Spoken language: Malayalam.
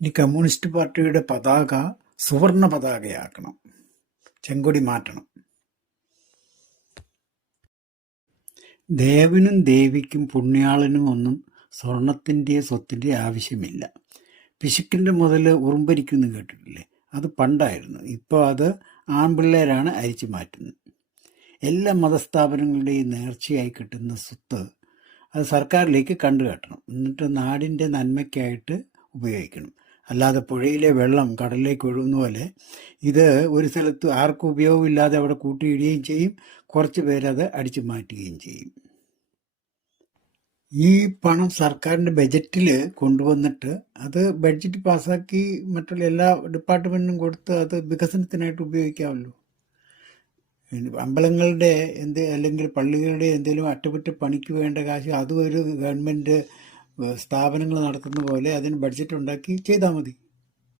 ഇനി കമ്മ്യൂണിസ്റ്റ് പാർട്ടിയുടെ പതാക സുവർണ പതാകയാക്കണം, ചെങ്കൊടി മാറ്റണം. ദേവനും ദേവിക്കും പുണ്യാളനും ഒന്നും സ്വർണത്തിൻ്റെയോ സ്വത്തിൻ്റെ ആവശ്യമില്ല. പിശുക്കിൻ്റെ മുതൽ ഉറുമ്പരിക്കുന്നു കേട്ടിട്ടില്ലേ? അത് പണ്ടായിരുന്നു. ഇപ്പോൾ അത് ആൺപിള്ളേരാണ് അരിച്ചു മാറ്റുന്നത്. എല്ലാ മതസ്ഥാപനങ്ങളുടെയും നേർച്ചയായി കിട്ടുന്ന സ്വത്ത് അത് സർക്കാരിലേക്ക് കണ്ടുകെട്ടണം. എന്നിട്ട് നാടിൻ്റെ നന്മയ്ക്കായിട്ട് ഉപയോഗിക്കണം. അല്ലാതെ പുഴയിലെ വെള്ളം കടലിലേക്ക് ഒഴുകുന്ന പോലെ ഇത് ഒരു സ്ഥലത്ത് ആർക്കും ഉപയോഗമില്ലാതെ അവിടെ കൂട്ടിയിടുകയും ചെയ്യും, കുറച്ച് പേരത് അടിച്ചു മാറ്റുകയും ചെയ്യും. ഈ പണം സർക്കാരിൻ്റെ ബജറ്റിൽ കൊണ്ടുവന്നിട്ട് അത് ബഡ്ജറ്റ് പാസ്സാക്കി മറ്റുള്ള എല്ലാ ഡിപ്പാർട്ട്മെൻറ്റിനും കൊടുത്ത് അത് വികസനത്തിനായിട്ട് ഉപയോഗിക്കാമല്ലോ. അമ്പലങ്ങളുടെ അല്ലെങ്കിൽ പള്ളികളുടെ എന്തെങ്കിലും അറ്റകുറ്റപ്പണിക്ക് വേണ്ട കാശ് അതും ഒരു ഗവൺമെൻറ് സ്ഥാപനങ്ങൾ നടത്തുന്ന പോലെ അതിന് ബഡ്ജറ്റ് ഉണ്ടാക്കി ചെയ്താൽ മതി.